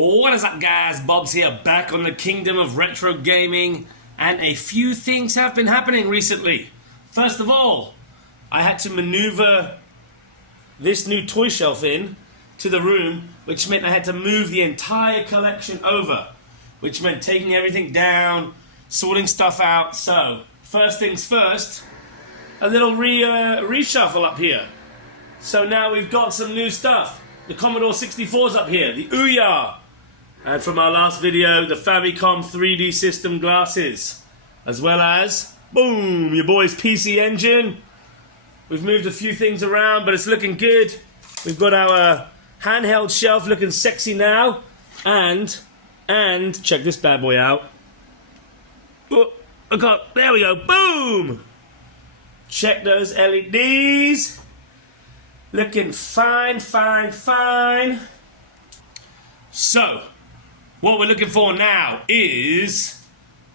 What is up, guys? Bob's here, back on the Kingdom of Retro Gaming, and a few things have been happening recently. First of all, I had to maneuver this new toy shelf in to the room, which meant I had to move the entire collection over, which meant taking everything down, sorting stuff out. So, first things first, a little reshuffle up here. So now we've got some new stuff. The Commodore 64's up here, the Ouya. And from our last video, the Famicom 3D system glasses. As well as, boom, your boy's PC Engine. We've moved a few things around, but it's looking good. We've got our handheld shelf looking sexy now. And check this bad boy out. Oh, look up, there we go, boom! Check those LEDs. Looking fine, fine, fine. So, what we're looking for now is,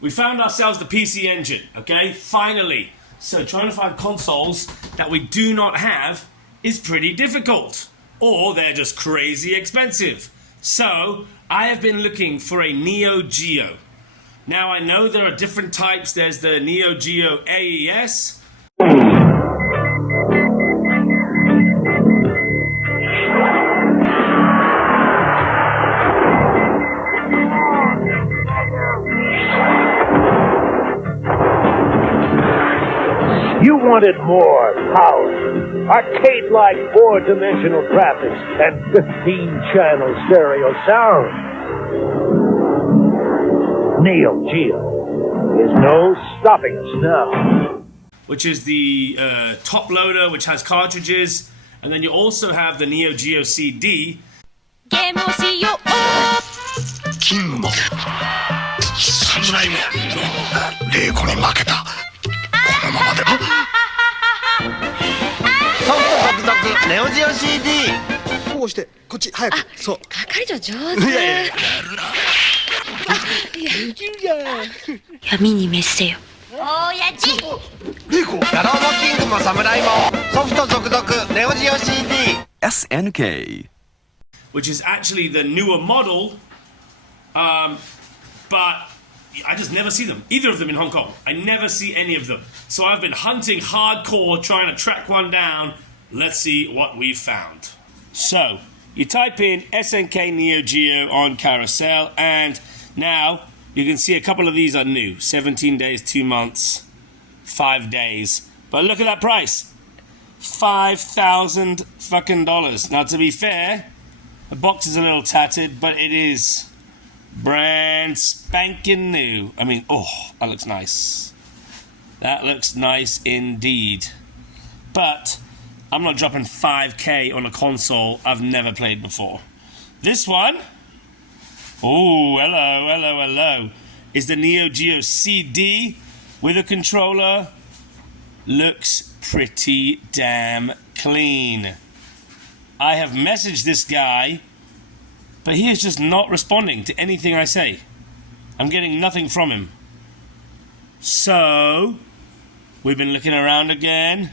we found ourselves the PC Engine, okay? Finally. So trying to find consoles that we do not have is pretty difficult. Or they're just crazy expensive. So, I have been looking for a Neo Geo. Now I know there are different types. There's the Neo Geo AES. You wanted more power, arcade-like four-dimensional graphics, and 15-channel stereo sound. Neo Geo is no stopping us now. Which is the top loader, which has cartridges, and then you also have the Neo Geo CD. Gameをしよう。キングも侍も玲子に負けた。このままではソフト続々ネオジオ CD。 こうしてこっち早く。そう係長上手。いやいややるな。闇に滅せよ。親父。玲子野郎もキングも侍もソフト続々ネオジオ CD。 SNK, which is actually the newer model, but I just never see them. Either of them in Hong Kong. I never see any of them. So I've been hunting hardcore, trying to track one down. Let's see what we've found. So, you type in SNK NEO GEO on Carousel, and now you can see a couple of these are new. 17 days, 2 months, 5 days. But look at that price. $5,000 fucking dollars. Now, to be fair, the box is a little tattered, but it is brand spanking new. I mean, oh, that looks nice. That looks nice indeed. But I'm not dropping $5K on a console I've never played before. This one, oh, hello, is the Neo Geo CD with a controller. Looks pretty damn clean. I have messaged this guy, but he is just not responding to anything I say. I'm getting nothing from him. So, we've been looking around again.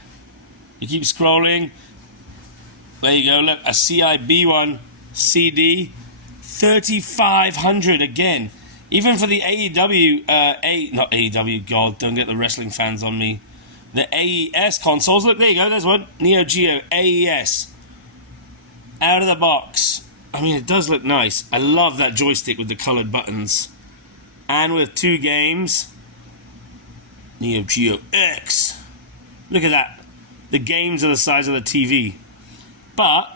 You keep scrolling. There you go, look, a CIB1 CD. $3,500 again. Even for the not AEW, God, don't get the wrestling fans on me. The AES consoles, look, there you go, there's one. Neo Geo AES. Out of the box. I mean, it does look nice. I love that joystick with the colored buttons. And with 2 games. Neo Geo X. Look at that. The games are the size of the TV. But,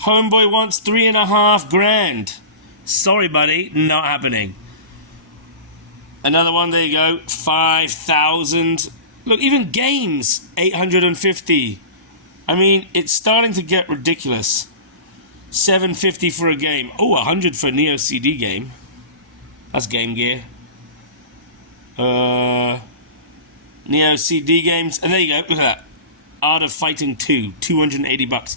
homeboy wants $3.5 grand. Sorry, buddy, not happening. Another one, there you go, 5,000. Look, even games, 850. I mean, it's starting to get ridiculous. 750 for a game. Oh, 100 for a Neo CD game. That's Game Gear. Neo CD games. And there you go. Look at that. Art of Fighting 2. $280.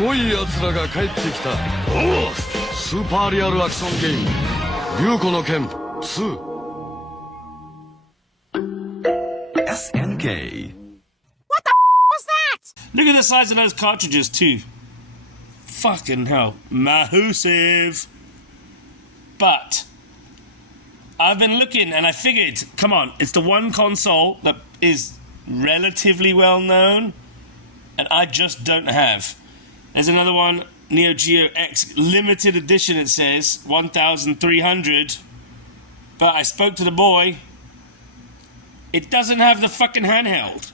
ごい奴らが帰ってきた。おお、スーパーリアルアクションゲーム竜子の剣2 SNK. Look at the size of those cartridges too. Fucking hell. Massive. But I've been looking and I figured, come on, it's the one console that is relatively well known and I just don't have. There's another one, Neo Geo X limited edition, it says 1,300. But I spoke to the boy. It doesn't have the fucking handheld.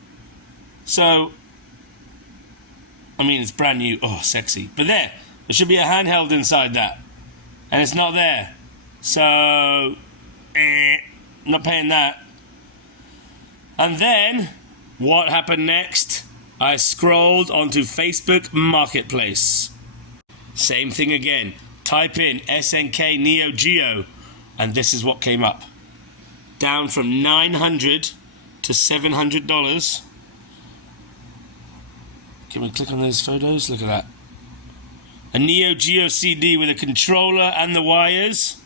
So, I mean, it's brand new. Oh, sexy. But there should be a handheld inside that. And it's not there. So, not paying that. And then, what happened next? I scrolled onto Facebook Marketplace. Same thing again. Type in SNK Neo Geo. And this is what came up. Down from $900 to $700. Can we click on those photos? Look at that. A Neo Geo CD with a controller and the wires.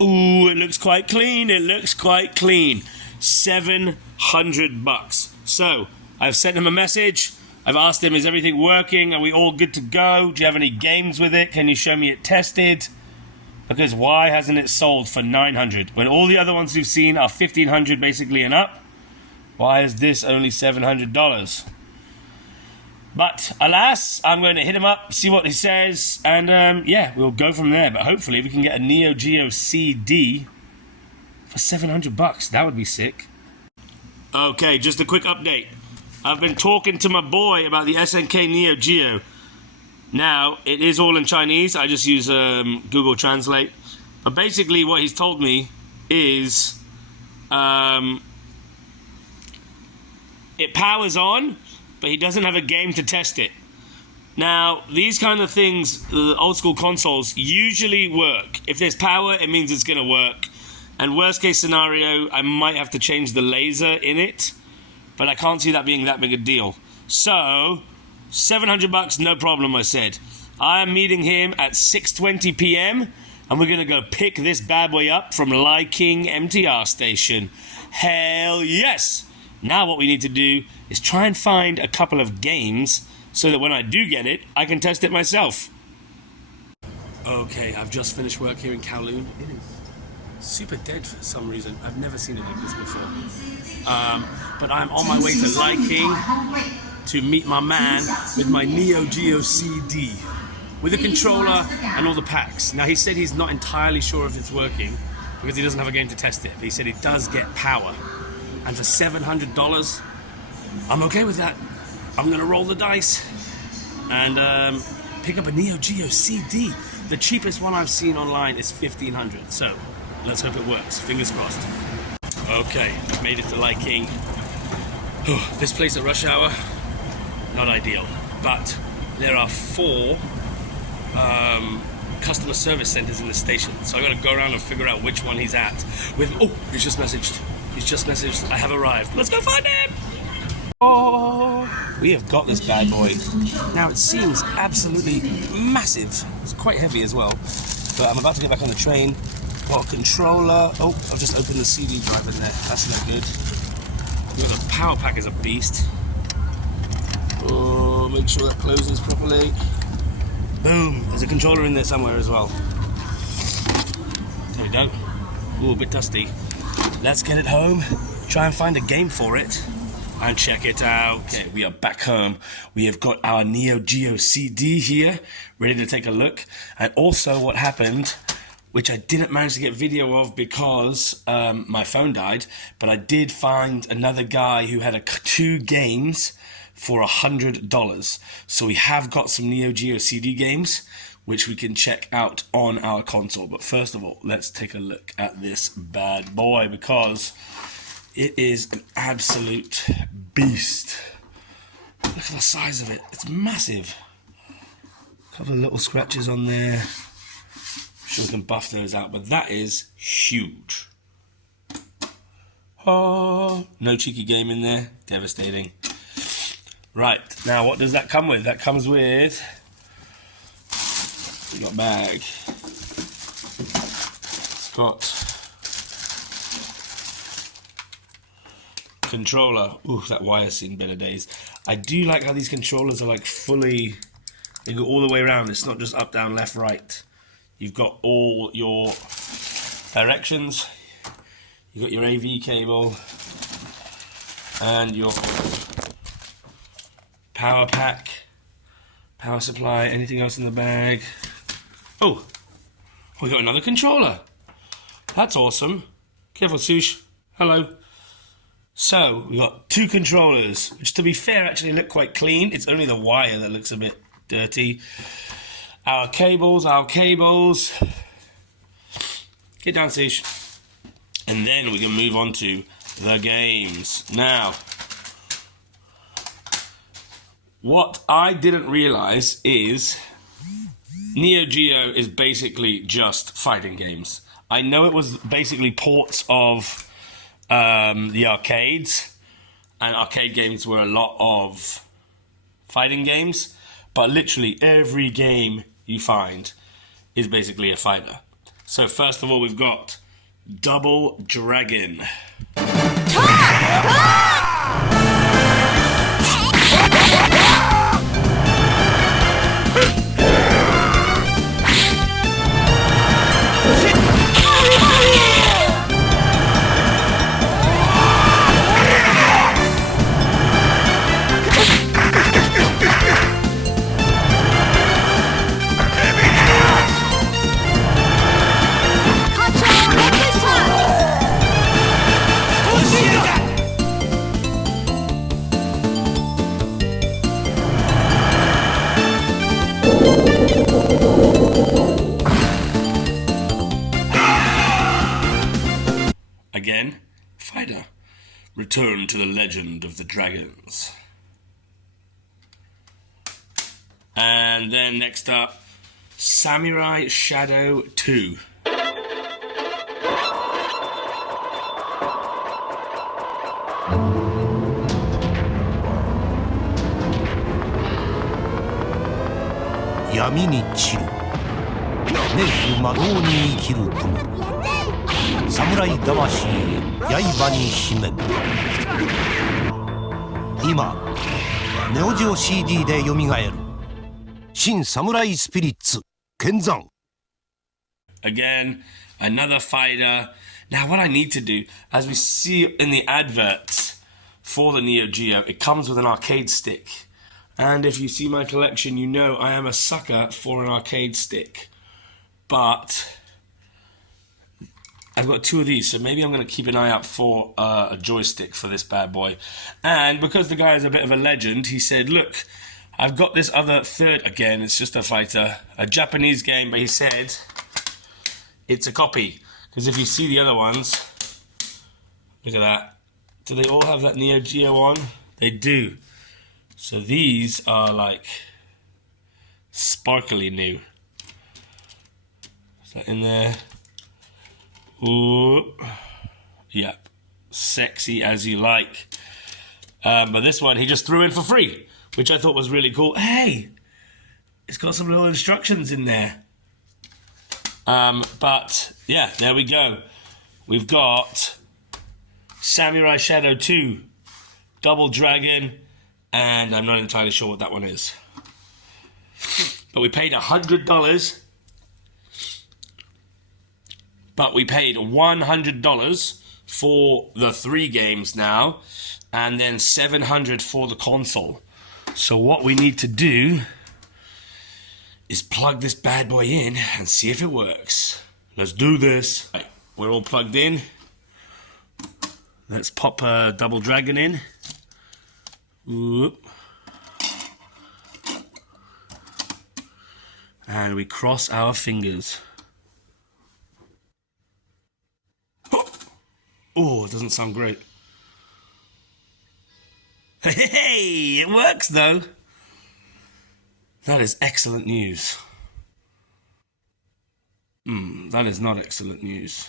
Ooh, it looks quite clean. It looks quite clean. $700. So, I've sent him a message. I've asked him, is everything working? Are we all good to go? Do you have any games with it? Can you show me it tested? Because why hasn't it sold for $900? When all the other ones we've seen are $1,500 basically and up. Why is this only $700? But alas, I'm going to hit him up, see what he says, and yeah, we'll go from there. But hopefully we can get a Neo Geo CD for $700. That would be sick. Okay, just a quick update. I've been talking to my boy about the SNK Neo Geo. Now, it is all in Chinese. I just use Google Translate. But basically what he's told me is it powers on, but he doesn't have a game to test it. Now, these kind of things, the old school consoles, usually work. If there's power, it means it's going to work. And worst case scenario, I might have to change the laser in it, but I can't see that being that big a deal. So, $700, no problem, I said. I am meeting him at 6:20 p.m. and we're going to go pick this bad boy up from Lai King MTR station. Hell yes! Now what we need to do is try and find a couple of games so that when I do get it, I can test it myself. Okay, I've just finished work here in Kowloon. It is super dead for some reason. I've never seen it like this before. But I'm on my way to Lai King to meet my man with my Neo Geo CD with a controller and all the packs. Now he said he's not entirely sure if it's working because he doesn't have a game to test it, but he said it does get power. And for $700, I'm okay with that. I'm gonna roll the dice and pick up a Neo Geo CD. The cheapest one I've seen online is $1,500, so let's hope it works. Fingers crossed. Okay, I've made it to Lai King. This place at rush hour, not ideal, but there are 4 customer service centers in the station, so I gotta go around and figure out which one he's at. He's just messaged. I have arrived. Let's go find him! Oh, we have got this bad boy. Now it seems absolutely massive. It's quite heavy as well. But I'm about to get back on the train. Got a controller. Oh, I've just opened the CD drive in there. That's no good. The power pack is a beast. Oh, make sure that closes properly. Boom, there's a controller in there somewhere as well. There we go. Ooh, a bit dusty. Let's get it home, try and find a game for it, and check it out. Okay, we are back home. We have got our Neo Geo CD here, ready to take a look. And also what happened, which I didn't manage to get video of because my phone died, but I did find another guy who had 2 games for $100. So we have got some Neo Geo CD games, which we can check out on our console. But first of all, let's take a look at this bad boy because it is an absolute beast. Look at the size of it. It's massive. A couple of little scratches on there. I'm sure we can buff those out, but that is huge. Oh, no cheeky game in there. Devastating. Right, now what does that come with? That comes with... We've got a bag. It's got... controller. Ooh, that wire's seen better days. I do like how these controllers are like fully... They go all the way around. It's not just up, down, left, right. You've got all your directions. You've got your AV cable. And your power pack, power supply, anything else in the bag. Oh, we got another controller. That's awesome. Careful, Sush. Hello. So, we got 2 controllers, which to be fair actually look quite clean. It's only the wire that looks a bit dirty. Our cables. Get down, Sush. And then we can move on to the games. Now, what I didn't realize is Neo Geo is basically just fighting games. I know it was basically ports of the arcades, and arcade games were a lot of fighting games, but literally every game you find is basically a fighter. So first of all, we've got Double Dragon. Again, fighter. Return to the legend of the dragons. And then next up, Samurai Shadow 2.闇に散る冥府魔道に生きる友侍魂刃に秘め今ネオジオ CD でよみがえる新侍スピリッツ剣山 Again, another fighter. Now what I need to do, as we see in the adverts for the Neo Geo, it comes with an arcade stick. And if you see my collection, you know I am a sucker for an arcade stick. But I've got 2 of these, so maybe I'm going to keep an eye out for a joystick for this bad boy. And because the guy is a bit of a legend, he said, look, I've got this other third, again, it's just a fighter, a Japanese game, but he said it's a copy. Because if you see the other ones, look at that. Do they all have that Neo Geo on? They do. So these are like sparkly new. Is that in there? Ooh. Yep. Sexy as you like. But this one he just threw in for free, which I thought was really cool. Hey! It's got some little instructions in there. But yeah, there we go. We've got Samurai Shadow 2, Double Dragon, and I'm not entirely sure what that one is. But we paid $100. But we paid $100 for the 3 games now, and then $700 for the console. So what we need to do is plug this bad boy in and see if it works. Let's do this. Right, we're all plugged in. Let's pop a Double Dragon in. Whoop. And we cross our fingers. Oh, it doesn't sound great. Hey, it works though. That is excellent news. That is not excellent news.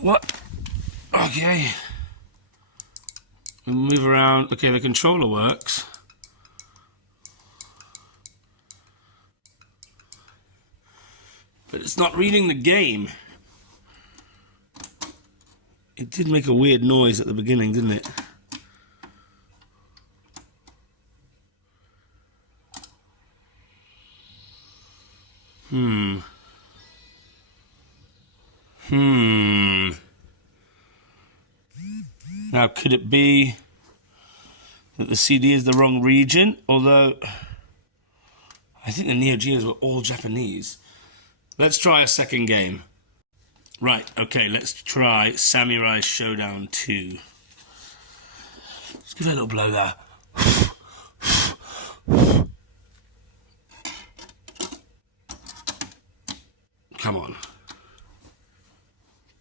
What? Okay. Move around. Okay, the controller works. But it's not reading the game. It did make a weird noise at the beginning, didn't it? Now, could it be that the CD is the wrong region? Although, I think the Neo Geos were all Japanese. Let's try a second game. Right, okay, let's try Samurai Showdown 2. Let's give it a little blow there. Come on.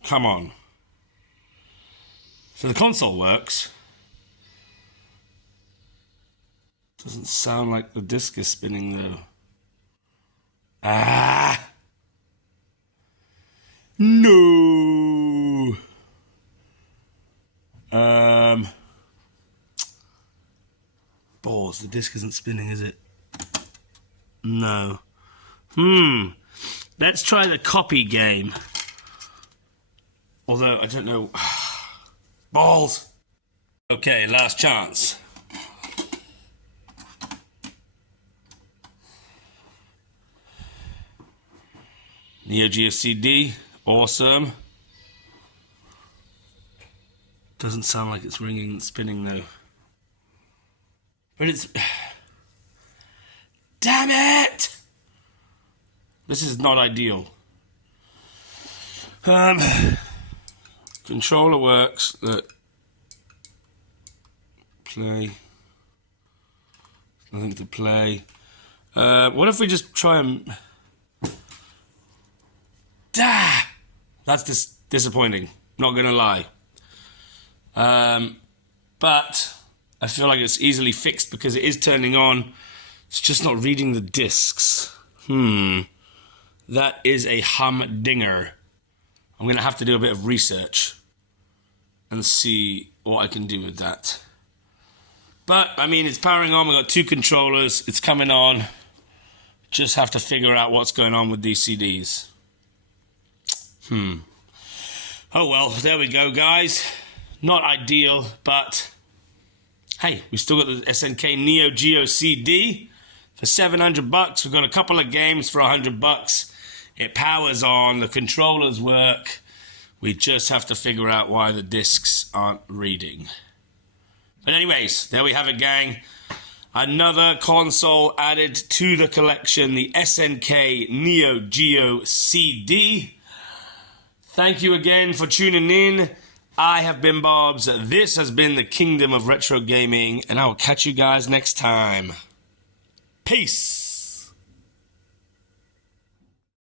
Come on. So the console works. Doesn't sound like the disc is spinning though. Ah! No! Balls, the disc isn't spinning, is it? No. Let's try the copy game. Although, I don't know. Balls! Okay, last chance. Neo Geo CD, awesome. Doesn't sound like it's ringing and spinning though. But it's... Damn it! This is not ideal. Controller works. Look. Play. Nothing to play. What if we just try and... That's disappointing. Not gonna lie. But I feel like it's easily fixed because it is turning on. It's just not reading the discs. That is a humdinger. I'm gonna have to do a bit of research and see what I can do with that. But I mean, it's powering on. We've got 2 controllers. It's coming on. Just have to figure out what's going on with these CDs. Oh well, there we go, guys. Not ideal, but hey, we still got the SNK NEO GEO CD for $700. We've got a couple of games for $100. It powers on, the controllers work. We just have to figure out why the discs aren't reading. But anyways, there we have it, gang. Another console added to the collection, the SNK NEO GEO CD. Thank you again for tuning in. I have been Bobs. This has been the Kingdom of Retro Gaming, and I will catch you guys next time. Peace.